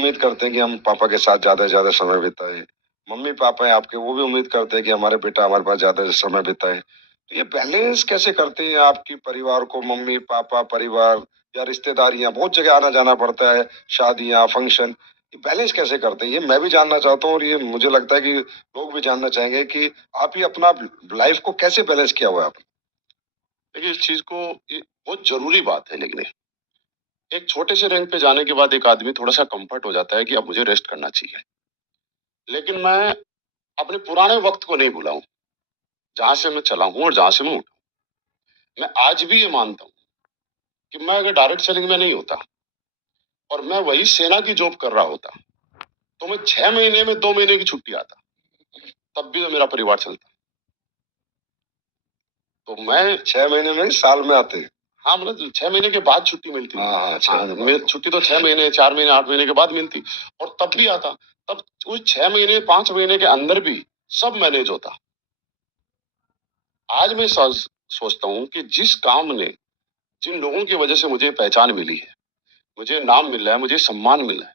उम्मीद करते हैं कि हम पापा के साथ ज़्यादा से ज़्यादा समय बिताएँ। मम्मी-पापा हैं आपके, वो भी उम्मीद करते हैं कि हमारे बेटा हमारे पास ज़्यादा समय बिताए। तो ये बैलेंस कैसे करते हैं आपकी परिवार को मम्मी-पापा, परिवार या रिश्तेदारियाँ, बहुत जगह आना-जाना पड़ता है, शादियाँ, फंक्शन, ये बैलेंस कैसे करते हैं? ये मैं भी जानना चाहता हूँ और ये मुझे लगता है कि लोग भी जानना चाहेंगे कि आप ये अपना लाइफ़ को कैसे बैलेंस किया हुआ है आपने? देखिए, इस चीज़ को ये बहुत ज़रूरी बात है, लेकिन ये एक छोटे से रैंक पे जाने के बाद एक आदमी थोड़ा-सा कम्फ़र्ट हो जाता है कि अब मुझे रेस्ट करना चाहिए। लेकिन मैं अपने पुराने वक़्त को नहीं भूला हूँ, जहाँ से मैं चला हूँ और जहाँ से मैं उठा हूँ। मैं आज भी ये मानता हूँ कि मैं अगर डायरेक्ट सेलिंग में नहीं होता और मैं वही सेना की जॉब कर रहा होता, तो मैं 6 महीने में 2 महीने की छुट्टी आता, तब भी तो मेरा परिवार चलता। तो मैं 6 महीने में, साल में आते? हाँ, मतलब 6 महीने के बाद छुट्टी मिलती हाँ, मुझे। हाँ, 6 हाँ, महीने बाद मैं तो। छुट्टी तो 6 महीने, 4 महीने, 8 महीने के बाद मिलती और तब भी आता। तब उस 6 महीने, 5 महीने के अंदर भी सब मैनेज होता। आज मैं सोचता हूँ कि जिस काम ने, जिन लोगों की वजह से मुझे पहचान मिली है, मुझे नाम मिल रहा है, मुझे सम्मान मिला है,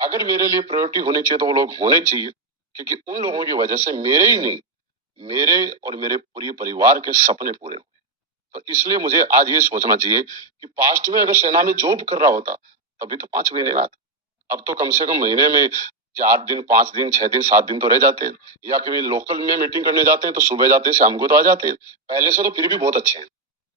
अगर मेरे लिए प्रायोरिटी होनी चाहिए तो वो लोग होने चाहिए, क्योंकि उन लोगों की वजह से मेरे ही नहीं, मेरे और मेरे पूरे परिवार के सपने पूरे हुए। तो इसलिए मुझे आज ये सोचना चाहिए कि पास्ट में अगर सेना में जॉब कर रहा होता, तभी तो 5 महीने में आता। अब तो कम से कम महीने में 4 दिन, 5 दिन, 6 दिन, 7 दिन तो रह जाते हैं। या कभी लोकल में मीटिंग करने जाते हैं तो सुबह जाते हैं, शाम को तो आ जाते हैं। पहले से तो फिर भी बहुत अच्छे हैं।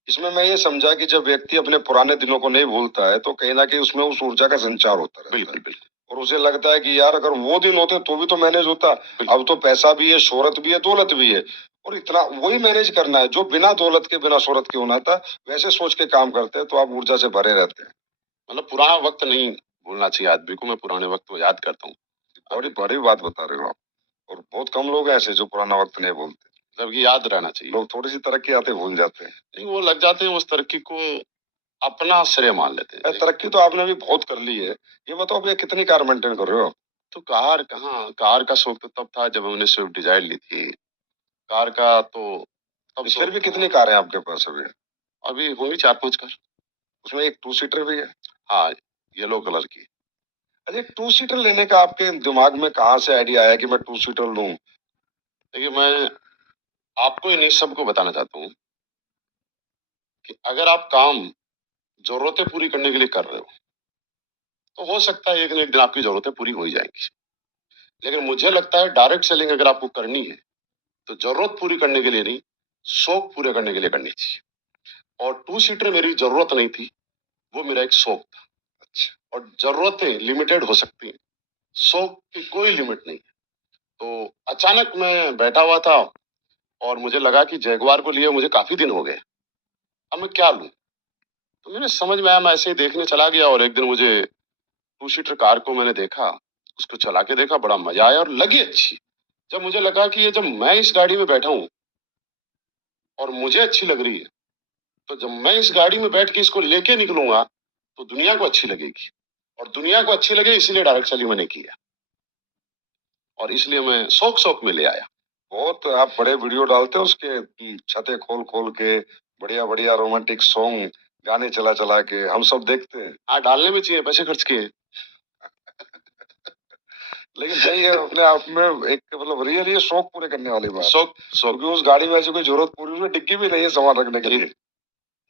इसमें मैं ये समझा कि जब व्यक्ति अपने पुराने दिनों को नहीं भूलता है, तो कहीं न कहीं उसमें उस ऊर्जा का संचार होता रहता है। बिल्कुल, बिल्कुल। और उसे लगता है कि यार अगर वो दिन होते तो भी तो मैनेज होता। अब तो पैसा भी है, शोहरत भी है, दौलत भी है और इतना वही मैनेज करना है जो बिना दौलत के, बिना शोहरत के होना था। वैसे सोच के काम करते हैं तो आप ऊर्जा से भरे रहते हैं। मतलब पुराना वक़्त नहीं भूलना चाहिए आदमी को, मैं पुराने वक़्त को याद करता हूँ। बड़ी बड़ी बात बता रहे हो आप। और बहुत कम लोग हैं ऐसे जो पुराना वक़्त नहीं भूलते। मतलब ये याद रहना चाहिए। लोग थोड़ी-सी तरक्की आते ही भूल जाते हैं। नहीं, वो लग जाते हैं उस तरक्की को अपना श्रेय मान लेते हैं। तरक्की तो आपने भी बहुत कर ली है। ये बताओ भैया कितनी कार मेंटेन कर रहे हो आप? तो कार कहाँ, कार का शौक तो तब था जब हमने स्विफ्ट डिज़ायर ली थी। कार का तो तब फिर शौक भी था। कितनी कार है आपके पास अभी? अभी होंगी 4-5 कार। उसमें एक टू सीटर भी है? हाँ, येलो कलर की। अरे टू सीटर लेने का आपके दिमाग में कहाँ से आइडिया आया कि मैं टू सीटर लूँ? देखिए, मैं आपको ही नहीं सबको बताना चाहता हूँ कि अगर आप काम ज़रूरतें पूरी करने के लिए कर रहे हो, तो हो सकता है एक न एक दिन आपकी ज़रूरतें पूरी हो ही जाएँगी। लेकिन मुझे लगता है डायरेक्ट सेलिंग अगर आपको करनी है, तो ज़रूरत पूरी करने के लिए नहीं, शौक पूरे करने के लिए करनी चाहिए। और टू सीटर मेरी ज़रूरत नहीं थी, वो मेरा एक शौक था। अच्छा। और ज़रूरतें लिमिटेड हो सकती हैं, शौक की कोई लिमिट नहीं है। तो अचानक मैं बैठा हुआ था और मुझे लगा कि जैगुआर को लिए मुझे काफ़ी दिन हो गए। अब मैं क्या लूँ? तो मेरे समझ में आया, मैं ऐसे ही देखने चला गया और एक दिन मुझे टू सीटर कार को मैंने देखा, उसको चला के देखा, बड़ा मज़ा आया और लगी अच्छी। जब मुझे लगा कि ये जब मैं इस गाड़ी में बैठा हूँ और मुझे अच्छी लग रही है, तो जब मैं इस गाड़ी में बैठ के इसको लेके निकलूँगा, तो दुनिया को अच्छी लगेगी। और दुनिया को अच्छी लगे इसीलिए डायरेक्ट सेलिंग मैंने किया और इसलिए मैं शौक-शौक में ले आया। बहुत आप बड़े वीडियो डालते हो उसके छतें खोल-खोल के, बढ़िया-बढ़िया रोमांटिक सॉन्ग, गाने चला-चला के, हम सब देखते हैं। हाँ, डालने भी चाहिए, पैसे खर्च किए। लेकिन सही है अपने आप में एक मतलब रियल ये शौक पूरे करने वाली बात है। शौक शौक क्योंकि उस गाड़ी में ऐसी कोई ज़रूरत पूरी हुई डिग्गी भी नहीं है सामान रखने के जी, लिए।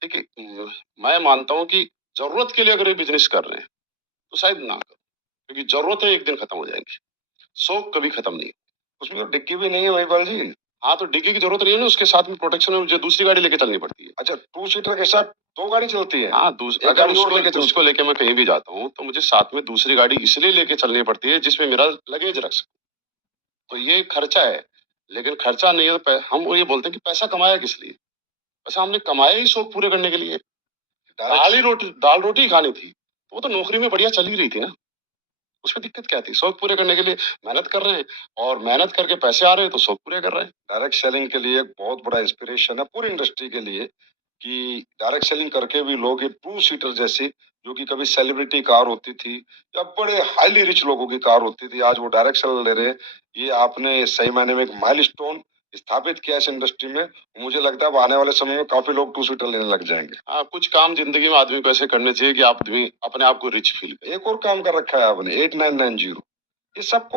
देखिए मैं मानता हूँ कि ज़रूरत के लिए अगर ये बिज़नेस कर रहे हैं, तो शायद ना करो, क्योंकि ज़रूरतें एक दिन खत्म हो जाएँगी, शौक कभी खत्म नहीं। उसमें तो डिग्गी भी नहीं है महिपाल जी। हाँ, तो डिग्गी की ज़रूरत नहीं है ना, उसके साथ में प्रोटेक्शन है, मुझे दूसरी गाड़ी लेके चलनी पड़ती है। अच्छा टू सीटर के साथ 2 गाड़ी चलती है? हाँ, एक अगर गाड़ी और लेके उसको चलते हैं? लेके मैं कहीं भी जाता हूँ, तो मुझे साथ में दूसरी गाड़ी इसलिए लेके चलनी पड़ती है, जिसमें मेरा लगेज रख सकूँ। तो ये खर्चा है, लेकिन खर्चा नहीं है तो हम वो ये बोलते हैं कि पैसा कमाया किस लिए? पैसा हमने कमाया ही शौक पूरे करने के लिए। डायरेक्ट दाल रोटी ही खानी थी, तो वो तो नौकरी में बढ़िया चल ही रही थी ना, उसमें दिक्कत क्या थी? शौक पूरे करने के लिए मेहनत कर रहे हैं और मेहनत करके पैसे आ रहे हैं, तो शौक पूरे कर रहे हैं। डायरेक्ट सेलिंग के लिए एक बहुत बड़ा इंस्पिरेशन है पूरी इंडस्ट्री के लिए कि डायरेक्ट सेलिंग करके भी लोग ये टू सीटर जैसी जो कि कभी सेलिब्रिटी कार होती थी या बड़े हाईली रिच लोगों की कार होती थी आज वो डायरेक्ट सेल ले रहे हैं। ये आपने सही मायने में एक माइलस्टोन स्थापित किया इस इंडस्ट्री में, मुझे लगता है अब आने वाले समय में काफी लोग टू सीटर लेने लग जाएंगे। हाँ, कुछ काम जिंदगी में आदमी को ऐसे करने चाहिए कि आदमी अपने आप को रिच फील करे। एक और काम कर रखा है आपने, 8990, ये सब